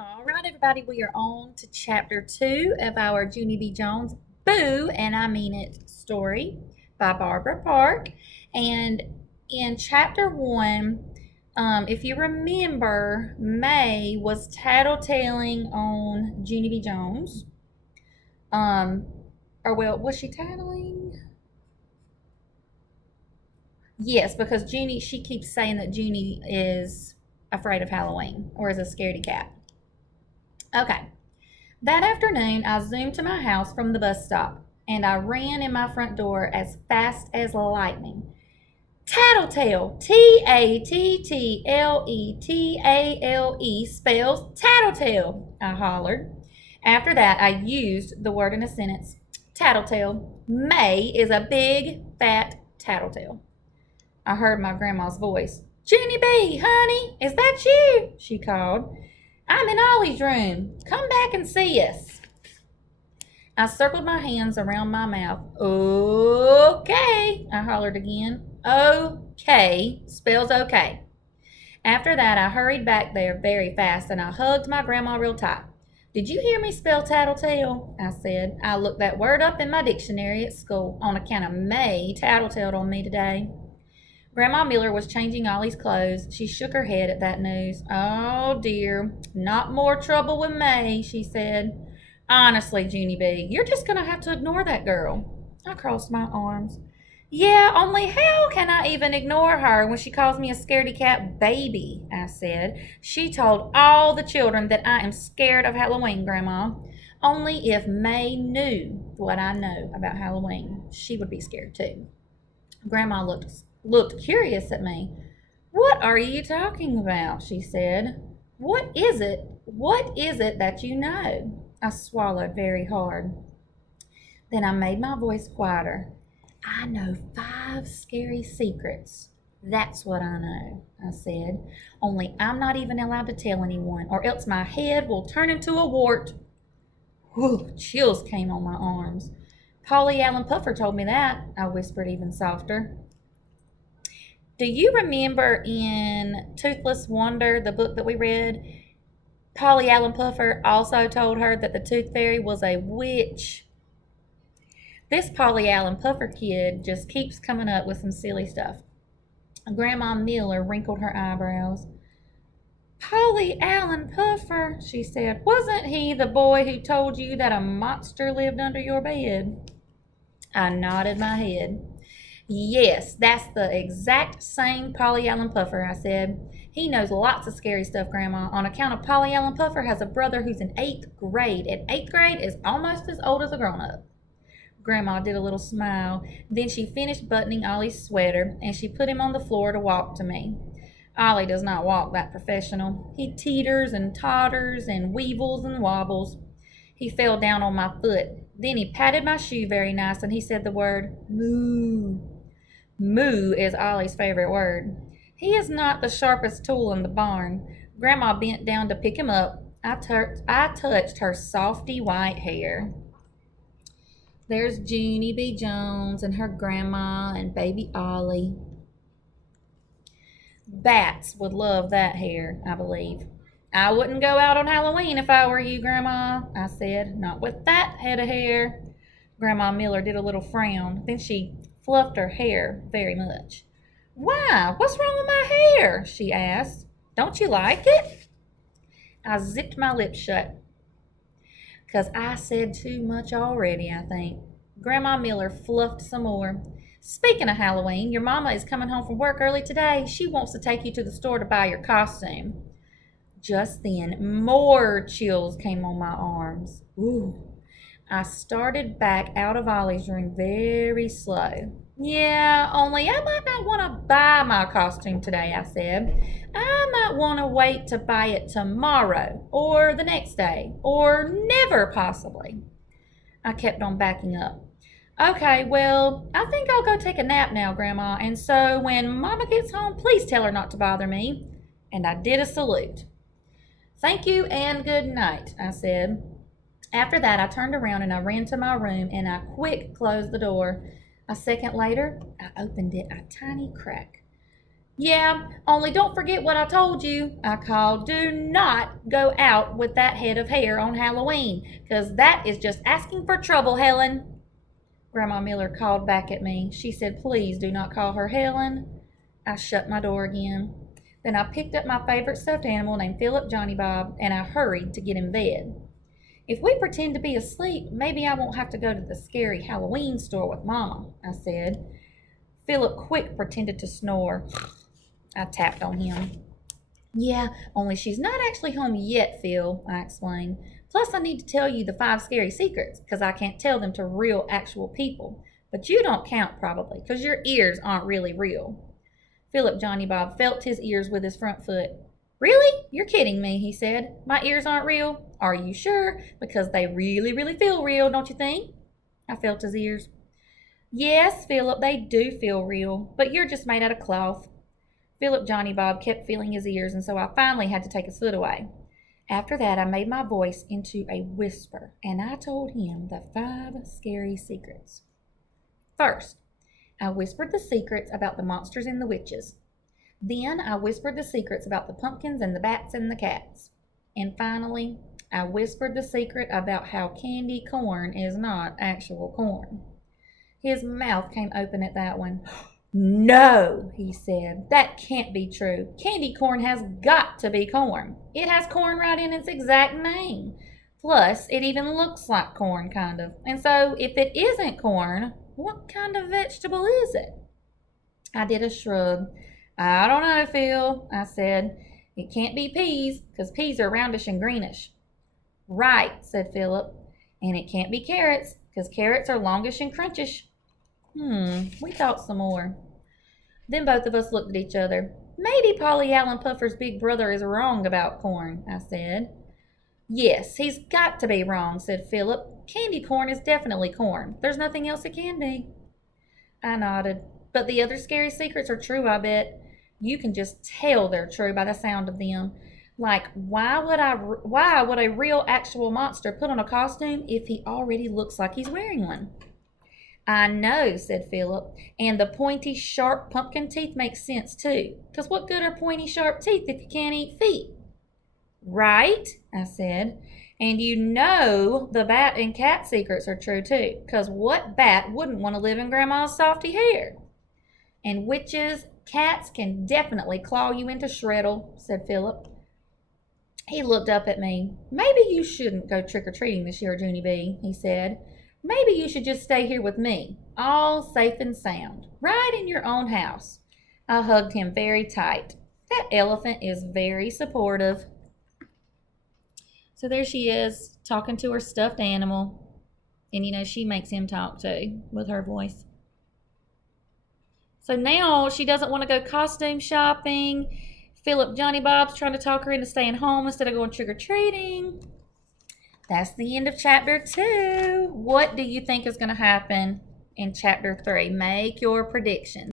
All right, everybody, we are on to chapter 2 of our Junie B. Jones Boo, and I Mean It story by Barbara Park. And in chapter 1, if you remember, May was tattletaling on Junie B. Jones. Um, was she tattling? Yes, because Junie, she keeps saying that Junie is afraid of Halloween or is a scaredy cat. Okay. That afternoon, I zoomed to my house from the bus stop, and I ran in my front door as fast as lightning. Tattletale, Tatteletale spells tattletale, I hollered. After that, I used the word in a sentence. Tattletale. May is a big, fat tattletale. I heard my grandma's voice. Junie B, honey, is that you? She called. I'm in Ollie's room. Come back and see us. I circled my hands around my mouth. Okay, I hollered again. Okay spells okay. After that, I hurried back there very fast and I hugged my grandma real tight. Did you hear me spell tattletale? I said. I looked that word up in my dictionary at school on account of May tattletaled on me today. Grandma Miller was changing Ollie's clothes. She shook her head at that news. Oh dear, not more trouble with May, she said. Honestly, Junie B, you're just going to have to ignore that girl. I crossed my arms. Yeah, only how can I even ignore her when she calls me a scaredy cat baby? I said. She told all the children that I am scared of Halloween, Grandma. Only if May knew what I know about Halloween, she would be scared too. Grandma looked curious at me. What are you talking about? She said. What is it? What is it that you know? I swallowed very hard. Then I made my voice quieter. I know 5 scary secrets. That's what I know, I said. Only I'm not even allowed to tell anyone, or else my head will turn into a wart. Whew, chills came on my arms. Polly Allen Puffer told me that, I whispered even softer. Do you remember in Toothless Wonder, the book that we read, Polly Allen Puffer also told her that the Tooth Fairy was a witch? This Polly Allen Puffer kid just keeps coming up with some silly stuff. Grandma Miller wrinkled her eyebrows. Polly Allen Puffer, she said. Wasn't he the boy who told you that a monster lived under your bed? I nodded my head. Yes, that's the exact same Polly Allen Puffer, I said. He knows lots of scary stuff, Grandma, on account of Polly Allen Puffer has a brother who's in 8th grade, and 8th grade is almost as old as a grown-up. Grandma did a little smile. Then she finished buttoning Ollie's sweater, and she put him on the floor to walk to me. Ollie does not walk that professional. He teeters and totters and weevils and wobbles. He fell down on my foot. Then he patted my shoe very nice, and he said the word moo. Moo is Ollie's favorite word. He is not the sharpest tool in the barn. Grandma bent down to pick him up. I touched her softy white hair. There's Junie B. Jones and her grandma and baby Ollie. Bats would love that hair, I believe. I wouldn't go out on Halloween if I were you, Grandma, I said. Not with that head of hair. Grandma Miller did a little frown. Then she fluffed her hair very much. Why? What's wrong with my hair? She asked. Don't you like it? I zipped my lips shut. 'Cause I said too much already, I think. Grandma Miller fluffed some more. Speaking of Halloween, your mama is coming home from work early today. She wants to take you to the store to buy your costume. Just then, more chills came on my arms. Ooh. I started back out of Ollie's room very slow. Yeah, only I might not want to buy my costume today, I said. I might want to wait to buy it tomorrow, or the next day, or never possibly. I kept on backing up. Okay, well, I think I'll go take a nap now, Grandma, and so when Mama gets home, please tell her not to bother me. And I did a salute. Thank you and good night, I said. After that, I turned around and I ran to my room and I quick closed the door. A second later, I opened it a tiny crack. Yeah, only don't forget what I told you. I called, do not go out with that head of hair on Halloween, 'cause that is just asking for trouble, Helen. Grandma Miller called back at me. She said, please do not call her Helen. I shut my door again. Then I picked up my favorite stuffed animal named Philip Johnny Bob, and I hurried to get in bed. If we pretend to be asleep, maybe I won't have to go to the scary Halloween store with Mama, I said. Philip quick pretended to snore. I tapped on him. Yeah, only she's not actually home yet, Phil, I explained. Plus, I need to tell you the 5 scary secrets, because I can't tell them to real, actual people. But you don't count, probably, because your ears aren't really real. Philip Johnny Bob felt his ears with his front foot. Really? You're kidding me, he said. My ears aren't real? Are you sure? Because they really, really feel real, don't you think? I felt his ears. Yes, Philip, they do feel real, but you're just made out of cloth. Philip Johnny Bob kept feeling his ears, and so I finally had to take his foot away. After that, I made my voice into a whisper, and I told him the 5 scary secrets. First, I whispered the secrets about the monsters and the witches. Then I whispered the secrets about the pumpkins and the bats and the cats. And finally, I whispered the secret about how candy corn is not actual corn. His mouth came open at that one. No, he said, that can't be true. Candy corn has got to be corn. It has corn right in its exact name. Plus, it even looks like corn, kind of. And so, if it isn't corn, what kind of vegetable is it? I did a shrug. I don't know, Phil, I said. It can't be peas, because peas are roundish and greenish. Right, said Philip. And it can't be carrots, because carrots are longish and crunchish. We thought some more. Then both of us looked at each other. Maybe Polly Allen Puffer's big brother is wrong about corn, I said. Yes, he's got to be wrong, said Philip. Candy corn is definitely corn. There's nothing else it can be. I nodded. But the other scary secrets are true, I bet. You can just tell they're true by the sound of them. Like, why would a real actual monster put on a costume if he already looks like he's wearing one? I know, said Philip, and the pointy, sharp pumpkin teeth make sense too. 'Cause what good are pointy, sharp teeth if you can't eat feet? Right, I said. And you know the bat and cat secrets are true too. 'Cause what bat wouldn't want to live in Grandma's softy hair? And witches, cats can definitely claw you into shreddle, said Philip. He looked up at me. Maybe you shouldn't go trick-or-treating this year, Junie B, he said. Maybe you should just stay here with me, all safe and sound, right in your own house. I hugged him very tight. That elephant is very supportive. So there she is, talking to her stuffed animal. And, she makes him talk too, with her voice. So now she doesn't want to go costume shopping. Philip Johnny Bob's trying to talk her into staying home instead of going trick-or-treating. That's the end of chapter 2. What do you think is going to happen in chapter 3? Make your predictions.